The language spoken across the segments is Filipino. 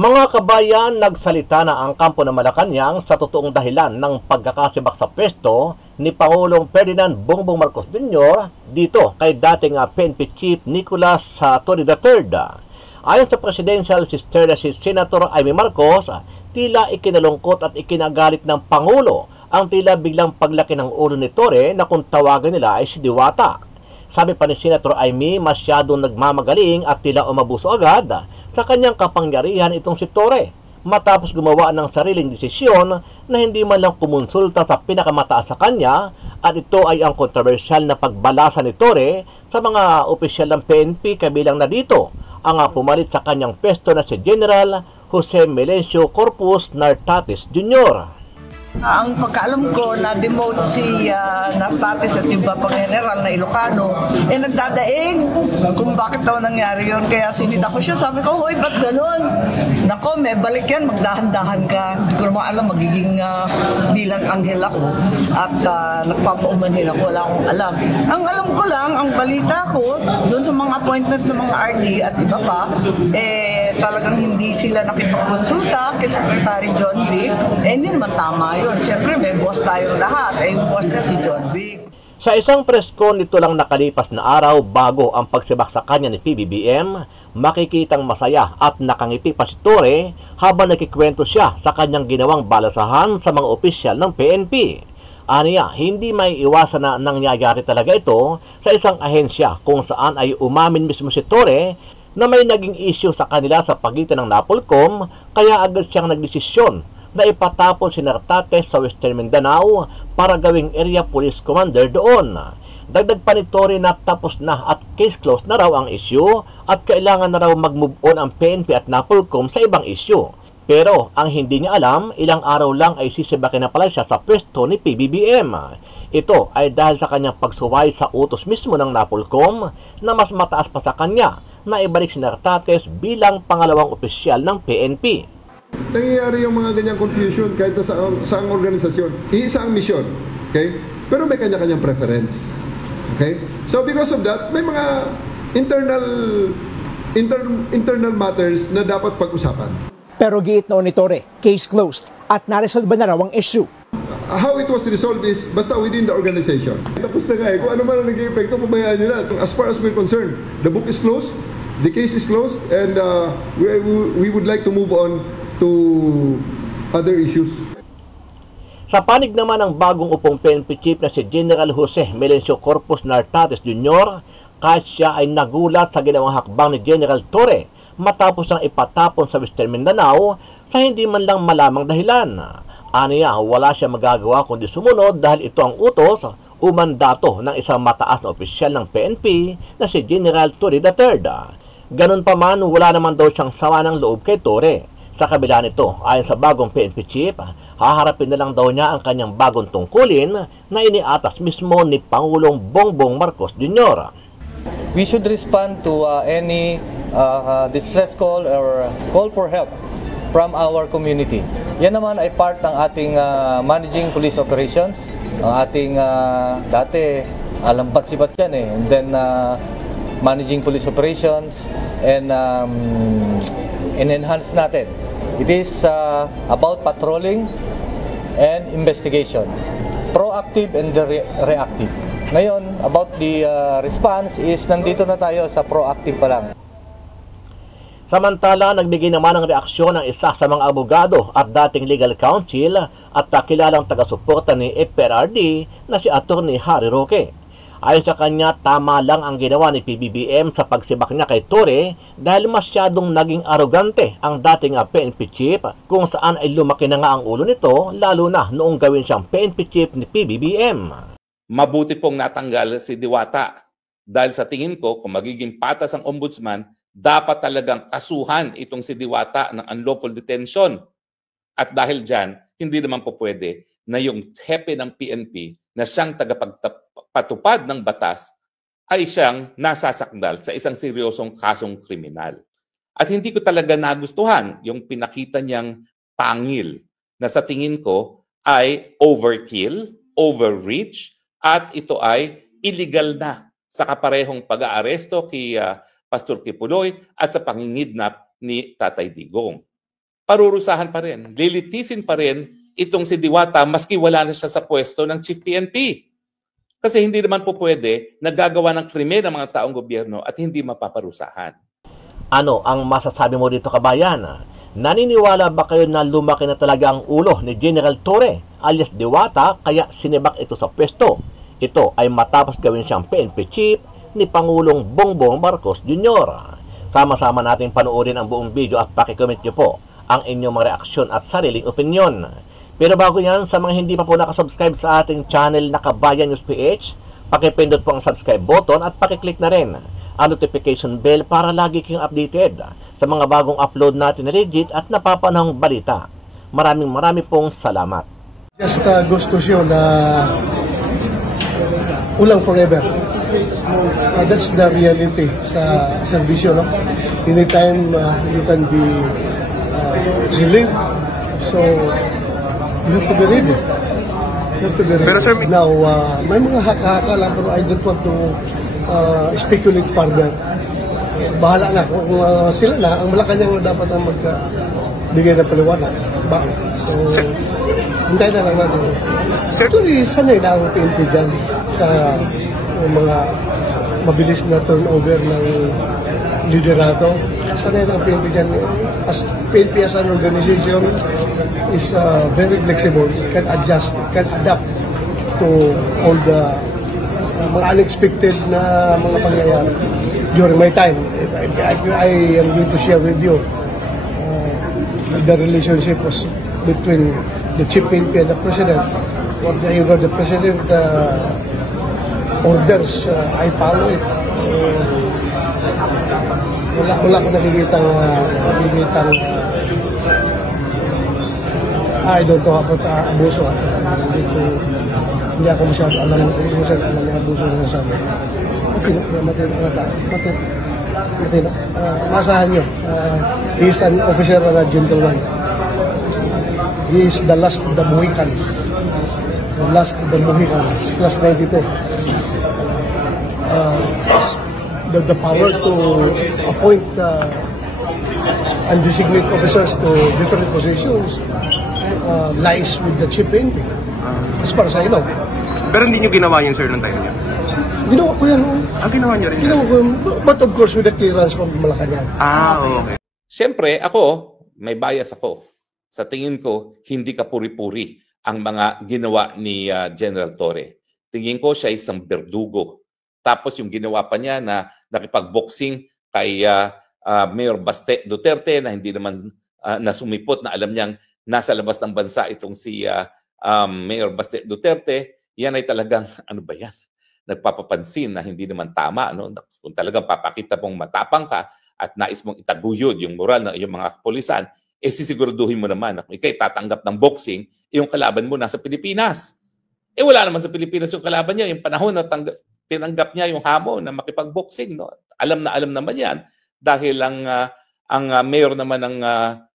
Mga kabayan, nagsalita na ang kampo ng Malacanang sa totoong dahilan ng pagkakasibak sa pwesto ni Pangulong Ferdinand Bongbong Marcos Jr. dito kay dating PNP Chief Nicolas Torre III. Ayon sa presidential sister na si Senator Amy Marcos, tila ikinalungkot at ikinagalit ng Pangulo ang tila biglang paglaki ng ulo ni Torre na kung tawagan nila ay si Diwata. Sabi pa ni Senator Amy, masyadong nagmamagaling at tila umabuso agad sa kanyang kapangyarihan itong si Torre matapos gumawa ng sariling desisyon na hindi man lang kumonsulta sa pinakamataas sa kanya, at ito ay ang kontrobersyal na pagbalasa ni Torre sa mga opisyal ng PNP, kabilang na dito ang pumalit sa kanyang pwesto na si General Jose Melencio Corpus Nartates Jr. Ang pagkaalam ko na demote si Nartates at iba pang general na Ilocano, nagdadaig kung bakit daw nangyari yun. Kaya sinita ko siya, sabi ko, hoy, ba't ganun? Nako, may balik yan, magdahan-dahan ka. Hindi ko naman alam, magiging bilang anghel ako. At nagpapaumanhin ako, wala akong alam. Ang alam ko lang, ang balita ko, doon sa mga appointment ng mga RD at iba pa, talagang hindi sila nakipagkonsulta kay Secretary John Vic. Hindi naman tama yun. Siyempre, may boss tayong lahat. Yung boss na si John Vic. Sa isang press con nito lang nakalipas na araw bago ang pagsibak sa kanya ni PBBM, makikitang masaya at nakangiti pa si Torre habang nakikwento siya sa kanyang ginawang balasahan sa mga opisyal ng PNP. Aniya, hindi may iwasan na nangyayari talaga ito sa isang ahensya kung saan ay umamin mismo si Torre na may naging issue sa kanila sa pagitan ng NAPOLCOM, kaya agad siyang nagdesisyon na ipatapon si Nartates sa Western Mindanao para gawing area police commander doon. Dagdag pa ni Torre na tapos na at case closed na raw ang issue at kailangan na raw mag-move on ang PNP at NAPOLCOM sa ibang issue. Pero ang hindi niya alam, ilang araw lang ay sisibakin na pala siya sa pwesto ni PBBM. Ito ay dahil sa kanyang pagsuway sa utos mismo ng NAPOLCOM na mas mataas pa sa kanya na ibalik si Nartates bilang pangalawang opisyal ng PNP. Nangyayari yung mga ganyang confusion kahit na sa organisasyon. Iisa ang mission, okay? Pero may kanya-kanyang preference. Okay? So because of that, may mga internal matters na dapat pag-usapan. Pero giit noon ni Torre, case closed at naresolve na raw ang issue. How it was resolved is basta within the organization. Tapos na nga kung ano man ang naging epekto, pabayaan nyo na. As far as we're concerned, the book is closed, the case is closed, and we would like to move on to other issues. Sa panig naman ng bagong upong PNP chief na si General Jose Melencio Corpus Nartates Jr., kahit siya ay nagulat sa ginawang hakbang ni General Torre matapos ang ipatapon sa Western Mindanao sa hindi man lang malamang dahilan. Aniya, wala siya magagawa kundi sumunod dahil ito ang utos o mandato ng isang mataas na opisyal ng PNP na si General Torre III. Ganun pa man, wala naman daw siyang sama ng loob kay Torre. Sa kabila nito, ayon sa bagong PNP chief, haharapin na lang daw niya ang kanyang bagong tungkulin na iniatas mismo ni Pangulong Bongbong Marcos Jr. We should respond to any distress call or call for help from our community. Yan naman ay part ng ating managing police operations. Ang ating dati alampat-sibat yan and then managing police operations and enhance natin. It is about patrolling and investigation. Proactive and reactive. Ngayon, about the response is nandito na tayo sa proactive pa lang. Samantala, nagbigay naman ng reaksyon ng isa sa mga abogado at dating legal counsel at kilalang taga-suporta ni FPRRD na si Atty. Harry Roque. Ayon sa kanya, tama lang ang ginawa ni PBBM sa pagsibak niya kay Torre dahil masyadong naging arogante ang dating PNP chief kung saan ay lumaki na nga ang ulo nito, lalo na noong gawin siyang PNP chief ni PBBM. Mabuti pong natanggal si Diwata dahil sa tingin ko kung magiging patas ang ombudsman, dapat talagang kasuhan itong si Diwata ng unlawful detention. At dahil dyan, hindi naman po pwede na yung hepe ng PNP na siyang tagapagpatupad ng batas ay siyang nasasakdal sa isang seryosong kasong kriminal. At hindi ko talaga nagustuhan yung pinakita niyang pangil na sa tingin ko ay overkill, overreach, at ito ay illegal na sa kaparehong pag-aaresto kay Pastor Kipuloy at sa pangingidnap ni Tatay Digong. parurusahan pa rin, lilitisin pa rin itong si Diwata maski wala na siya sa pwesto ng Chief PNP. Kasi hindi naman po pwede nagagawa ng krimen ng mga taong gobyerno at hindi mapaparusahan. Ano ang masasabi mo dito, kabayan? Naniniwala ba kayo na lumaki na talaga ang ulo ni General Torre alias Diwata kaya sinibak ito sa pwesto? Ito ay matapos gawin siyang PNP chief ni Pangulong Bongbong Marcos Jr. Sama-sama natin panoorin ang buong video at pakicomment nyo po ang inyong mga reaksyon at sariling opinyon. Pero bago yan, sa mga hindi pa po nakasubscribe sa ating channel na Kabayan News PH, pakipindot po ang subscribe button at pakiclick na rin ang notification bell para lagi kayong updated sa mga bagong upload natin na legit at napapanahong balita. Maraming pong salamat. Just gusto siya na ulang forever. That's the reality sa servisyo, no? Anytime you can be relieved. So, you have to be ready. Pero sir, now, may mga haka-haka lang pero I don't want to speculate further. Bahala na kung sila na, ang Malacanang dapat ang magbigay ng paliwanag. Bakit? So, hintayin na lang natin. Sir, actually, sanay na ang PNP dyan sa mga mabilis na turnover ng liderato. Sanay na ang PNP dyan. As PNP as an organization is very flexible. It can adjust, it can adapt to all the mga unexpected na mga pangyayari during my time. I am going to share with you the relationship was between the Chief PNP and the President. Whatever the President orders, I follow it. So, wala ko nakikitang I don't know about abuso. Hindi ako masyado alam ng abuso na sabi. Matino. Masahan nyo. He is an officer and a gentleman. He is the last of the Mohicans. The last of the Mohicans. Plus 92. The power to appoint and designate officers to different positions lies with the Chief PNP. As far as I know. pero hindi nyo ginawa yun, sir, nung time niya. Ginawa ko yan. Ginawa nyo rin. Ginawa ko yun. But of course, with the clearance from Malacanang. Okay. Siyempre, ako, may bias ako. Sa tingin ko, hindi ka puri-puri ang mga ginawa ni General Torre. Tingin ko siya isang berdugo. Tapos yung ginawa pa niya na nakipag-boxing kay Mayor Baste Duterte na hindi naman nasumipot na alam niyang nasa labas ng bansa itong si Mayor Baste Duterte, yan ay talagang, ano ba yan? Nagpapapansin na hindi naman tama. No? Kung talagang papakita mong matapang ka at nais mong itaguyod yung moral ng iyong mga kapulisan, sisiguraduhin mo naman na kung ikay tatanggap ng boxing, yung kalaban mo nasa Pilipinas. Wala naman sa Pilipinas yung kalaban niya. Yung panahon na tinanggap niya yung hamon na makipag-boxing. No? Alam naman yan dahil ang mayor naman ng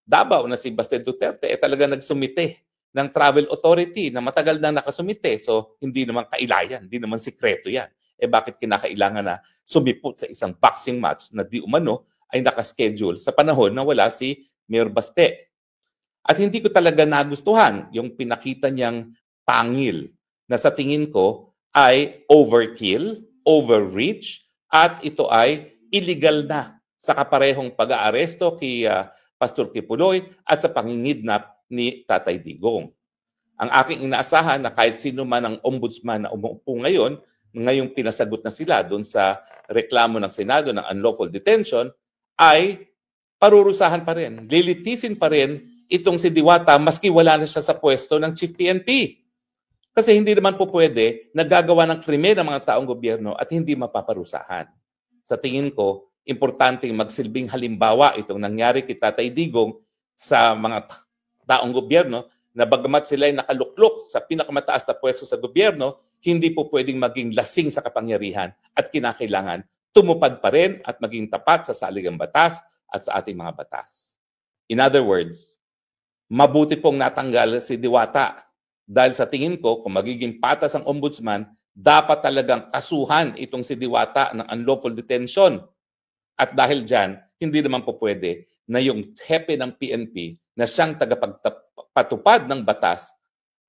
Davao na si Baste Duterte talaga nagsumite ng travel authority na matagal na nakasumite. So, hindi naman kailayan, hindi naman sikreto yan. Bakit kinakailangan na sumipot sa isang boxing match na di umano ay nakaschedule sa panahon na wala si Mayor Baste? At hindi ko talaga nagustuhan yung pinakita niyang pangil na sa tingin ko ay overkill, overreach, at ito ay illegal na sa kaparehong pag-aaresto kay Pastor Kipuloy at sa pangingidnap ni Tatay Digong. Ang aking inaasahan na kahit sino man ang ombudsman na umuupo ngayon, ngayong pinasagot na sila doon sa reklamo ng Senado ng unlawful detention, ay parurusahan pa rin, lilitisin pa rin itong si Diwata maski wala na siya sa pwesto ng Chief PNP. Kasi hindi naman po pwede nagagawa ng krimen ng mga taong gobyerno at hindi mapaparusahan. Sa tingin ko, importanteng magsilbing halimbawa itong nangyari kay Tatay Digong sa mga taong gobyerno na bagamat sila ay nakaluklok sa pinakamataas na pwesto sa gobyerno, hindi po pwedeng maging lasing sa kapangyarihan at kinakailangan tumupad pa rin at maging tapat sa saligang batas at sa ating mga batas. In other words, mabuti pong natanggal si Diwata dahil sa tingin ko kung magiging patas ang ombudsman, dapat talagang kasuhan itong si Diwata ng unlawful detention. At dahil dyan, hindi naman po pwede na yung hepe ng PNP na siyang tagapagpatupad ng batas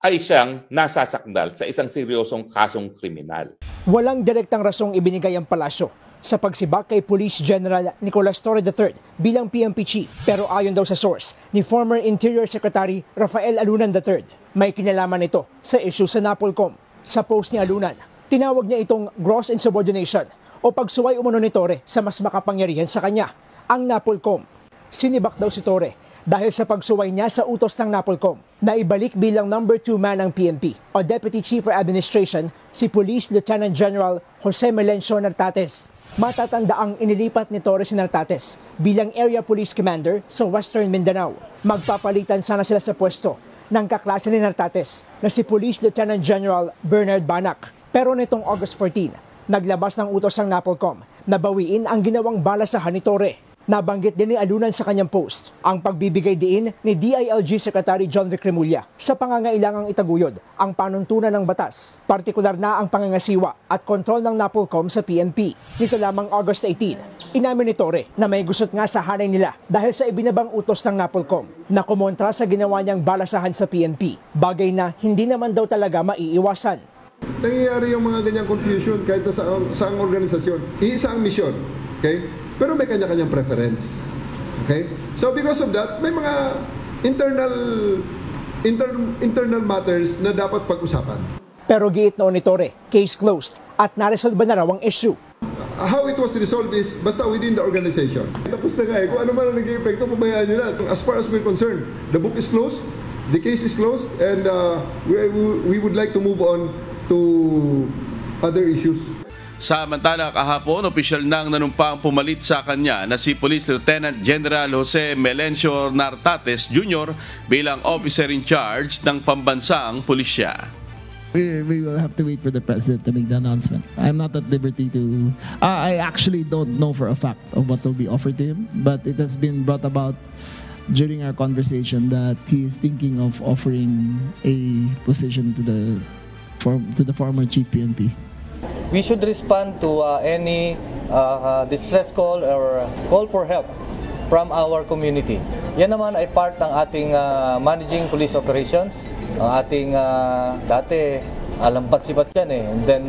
ay siyang nasasakdal sa isang seryosong kasong kriminal. Walang direktang rasong ibinigay ang palasyo sa pagsibak kay Police General Nicolas Torre III bilang PNP Chief. Pero ayon daw sa source ni former Interior Secretary Rafael Alunan III, may kinalaman ito sa issue sa NAPOLCOM. Sa post ni Alunan, tinawag niya itong gross insubordination o pagsuway umano ni Torre sa mas makapangyarihan sa kanya, ang NAPOLCOM. Sinibak daw si Torre dahil sa pagsuway niya sa utos ng NAPOLCOM na ibalik bilang number 2 man ng PNP o Deputy Chief for Administration si Police Lieutenant General Jose Melencio Nartates. Matatanda ang inilipat ni Torre si Nartates bilang Area Police Commander sa Western Mindanao. Magpapalitan sana sila sa pwesto ng kaklase ni Nartates na si Police Lieutenant General Bernard Banac. Pero nitong August 14, naglabas ng utos ng NAPOLCOM na bawiin ang ginawang balasahan ni Torre. Nabanggit din ni Alunan sa kanyang post ang pagbibigay diin ni DILG Secretary John Vic Remulla sa pangangailangang itaguyod ang panuntunan ng batas, partikular na ang pangangasiwa at kontrol ng NAPOLCOM sa PNP. Nito lamang August 18, inamin ni Torre na may gusot nga sa hanay nila dahil sa ibinabang utos ng NAPOLCOM na kumontra sa ginawa niyang balasahan sa PNP, bagay na hindi naman daw talaga maiiwasan. Nangyayari yung mga ganyang confusion kahit sa ang organisasyon. Iisa ang mission, okay? Pero may kanya-kanyang preference. Okay? So because of that, may mga internal matters na dapat pag-usapan. Pero giit noon ni Torre, case closed at naresolba na raw ang issue. How it was resolved is basta within the organization. Tapos na nga kung ano man ang naging epekto, pabayaan nyo na. As far as we're concerned, the book is closed, the case is closed, and we would like to move on to other issues. Samantala kahapon, opisyal nang nanumpang pumalit sa kanya na si Police Lieutenant General Jose Melencio Nartates Jr. bilang officer in charge ng pambansang pulisya. We will have to wait for the president to make the announcement. I'm not at liberty to... I actually don't know for a fact of what will be offered to him, but it has been brought about during our conversation that he is thinking of offering a position to the former Chief PNP. We should respond to any distress call or call for help from our community. Yan naman ay part ng ating managing police operations. Ang ating dati alampat-sibat yan eh. And then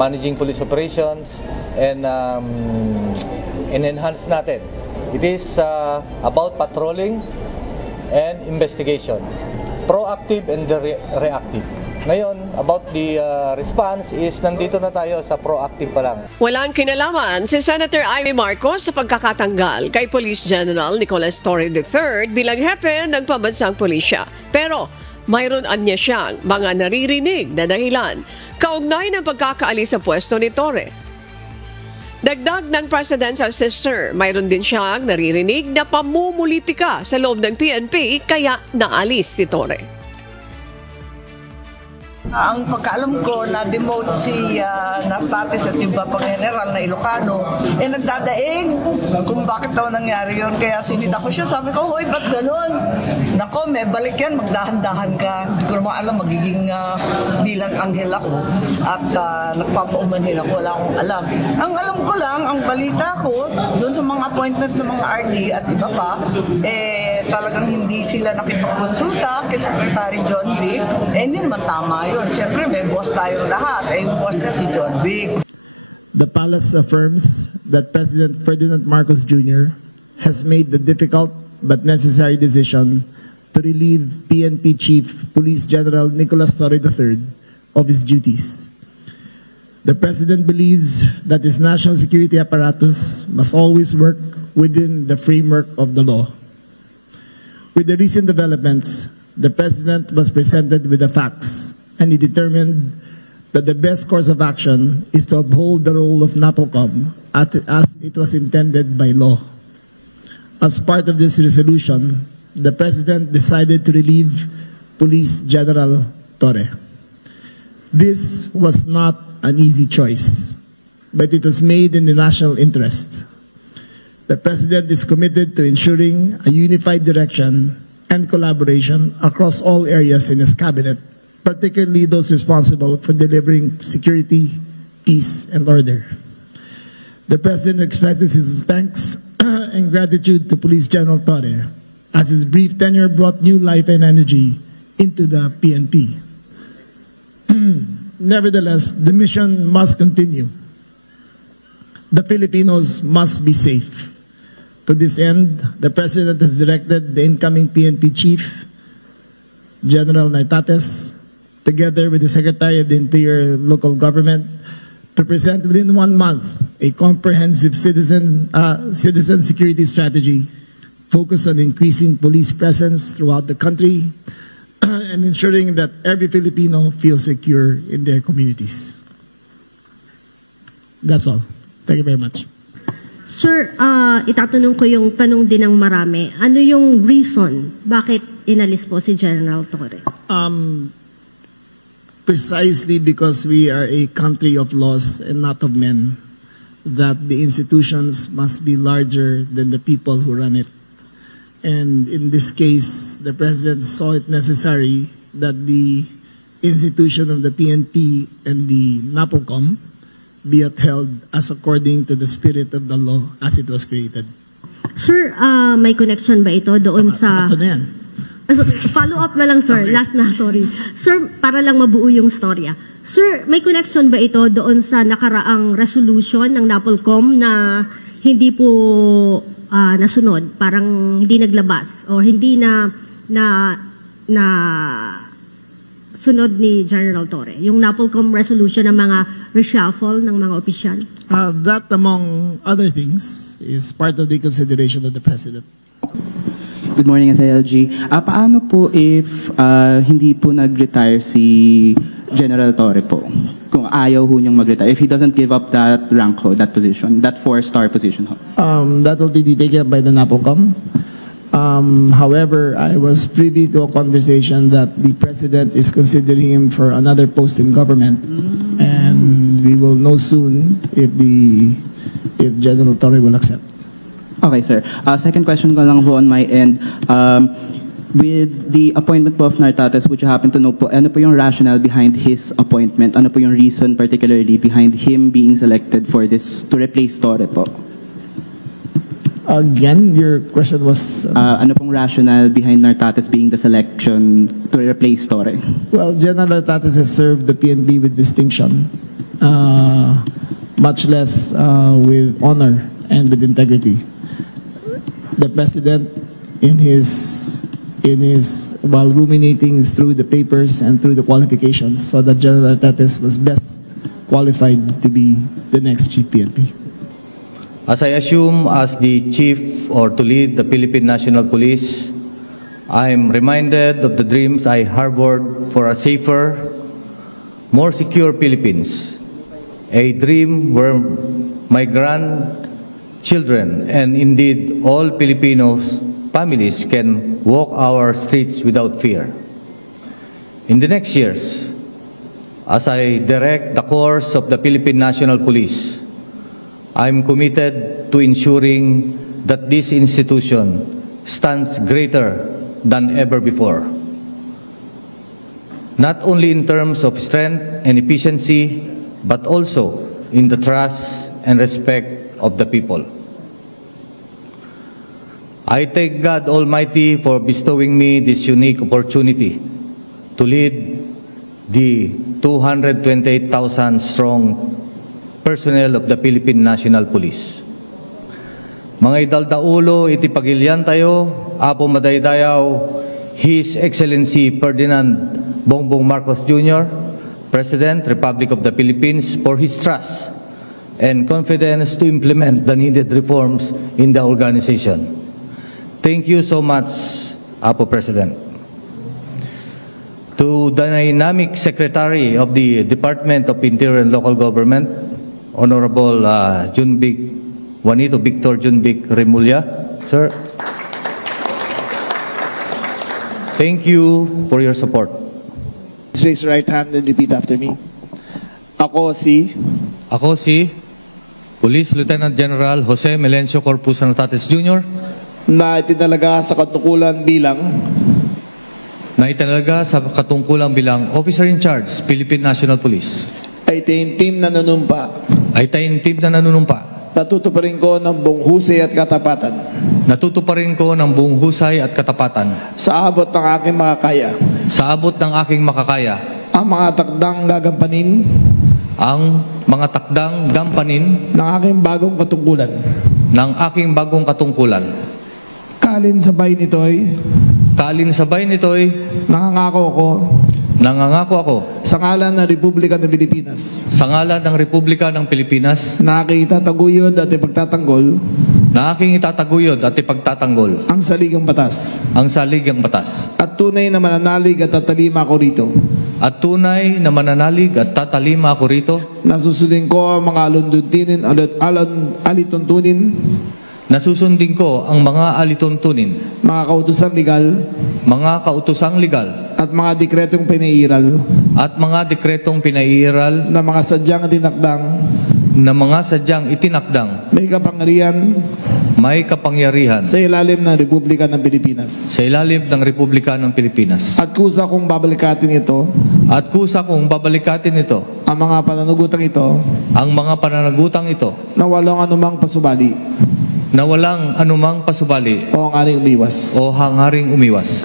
managing police operations and enhance natin. It is about patrolling and investigation. Proactive and reactive. Ngayon, about the response is nandito na tayo sa proactive pa lang. Walang kinalaman si Senator Amy Marcos sa pagkakatanggal kay Police General Nicolas Torre III bilang hepe ng pambansang pulisya. Pero mayroon anya siyang mga naririnig na dahilan kaugnay ng pagkakaalis sa pwesto ni Torre. Dagdag ng presidential sister, mayroon din siyang naririnig na pamumulitika sa loob ng PNP kaya naalis si Torre. Ang pagkaalam ko na demote si Nartates at yung Bapang General na Ilocano, nagdadaig kung bakit daw nangyari yun. Kaya sinita ko siya, sabi ko, hoy, ba't ganun? Nako, may balik yan, magdahan-dahan ka. Hindi ko naman alam, magiging bilang anghel ako. At nagpapaumanhin ako, wala akong alam. Ang alam ko lang, ang balita ko, doon sa mga appointment ng mga RD at iba pa, talagang hindi sila nakipagkonsulta kay Secretary John Vic. Hindi naman tama yun. Siyempre, may boss tayong lahat. Yung boss na si John Vic. The palace affirms that President Ferdinand Marcos Jr. has made the difficult but necessary decision to relieve PNP Chief Police General Nicolas Torre III of his duties. The President believes that his national security apparatus must always work within the framework of the law. With the recent developments, the President was presented with the facts, and he determined that the best course of action is to uphold the role of NAPOLCOM as it was intended by law. As part of this resolution, the President decided to relieve Police General Torre. This was not an easy choice, but it was made in the national interest. The President is committed to ensuring a unified direction and collaboration across all areas in his cabinet, particularly those responsible for delivering security, peace, and order. The President expresses his thanks and gratitude to Police General Torre, as his brief tenure brought new life and energy into the PNP. Nevertheless, the mission must continue. The Filipinos must be safe. To this end, the President has directed the incoming PNP Chief, General Nartates, together with the Secretary of the Interior Local Government, to present within 1 month a comprehensive citizen security strategy focused on increasing police presence throughout the country and ensuring that every Filipino feels secure in their communities. That's all. Thank you very much. Sir, itatanong ko yung tanong din ng marami. Ano yung reason bakit inalis po si General Torre? Precisely because we are a country of laws and not of men, that the institutions must be larger than the people who run it. And in this case, the President saw it necessary that the institution of the PNP and the NAPOLCOM be upheld as according to the spirit of the law as it was created. Sir, may connection ba ito doon sa... Ito na yan. Follow up na lang, sir. Okay. Last na, sorry. Sir, para lang mabuo yung storya. Sir, may connection ba ito doon sa nakaraang resolution ng NAPOLCOM na hindi po nasunod, parang hindi naglabas o hindi na sunod ni General Torre? Yung NAPOLCOM resolution ng mga reshuffle ng mga opisyal? That, among other things, is part of the consideration of the President. Good morning, SILG. Paano po if hindi po nag-retire si General Torre po? Kung ayaw ho niyang mag-retire, if he doesn't give up that rank ho, that position, that 4-star position ho? That will be taken up by the NAPOLCOM. However, I was privy to a conversation that the President is considering him for another post in government, and we will know soon if General Torre will accept. Okay, sir. Second question ko lang po on my end. With the appointment po of Nartates, would you happen to know po, ano po yung rationale behind his appointment? Ano po yung reason particularly behind him being selected for this, to replace Torre po? Again, your question was... ano pong rationale behind Nartates being the selection to replace Torre? Well, General Nartates has served the PNP with distinction, much less with honor and with integrity. The President, while ruminating through the papers and through the qualifications, saw that General Nartates was best qualified to be the next Chief PNP. As I assume as the Chief or to lead the Philippine National Police, I am reminded of the dreams I harbored for a safer, more secure Philippines. A dream where my grandchildren and indeed all Filipinos families can walk our streets without fear. In the next years, as I direct the course of the Philippine National Police, I am committed to ensuring that this institution stands greater than ever before. Not only in terms of strength and efficiency, but also in the trust and respect of the people. I thank God Almighty for bestowing me this unique opportunity to lead the 228,000 strong personnel of the Philippine National Police. Mga idaldaulo, iti pagilian tayo, apo madaydayaw, His Excellency Ferdinand Bongbong Marcos Jr., President, Republic of the Philippines, for his trust and confidence to implement the needed reforms in the organization. Thank you so much, Apo President. To the Dynamic Secretary of the Department of Interior and Local Government, Honorable Juanito Victor Junbic Remulla, sir. Thank you for your support. Raise your right hand and repeat after me. Ako si Police Lieutenant General Jose Melencio Corpus Nartates Jr. na itinalaga sa katungkulan bilang Officer in Charge, Philippine National Police. ay taintim na nanunumpa Natutuparin ko ng buong husay at katapatan Natutuparin ko ng buong husay at katapatan sa abot ng aking makakaya sa abot ng aking makakaya ang mga takdang gagampanin ang mga takdang gampanin ng aking bagong katungkulan. Kalinsabay nito'y nangangako ako sa ngalan ng Republika ng Pilipinas na aking itataguyod at ipagtatanggol ang saligang batas at tunay na mananalig at tatalima ako rito na susundin ko ang mga alituntunin mga kautosang legal at mga dekretong pinaiiral na mga sadyang itinakdang may kapangyarihan sa ilalim ng Republika ng Pilipinas at kusa kong babalikatin ito ang mga pananagutang ito na walang anumang pasubali o hangaring umiwas.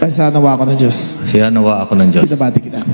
Kaya nawa ako ng Diyos. Pinabati kita.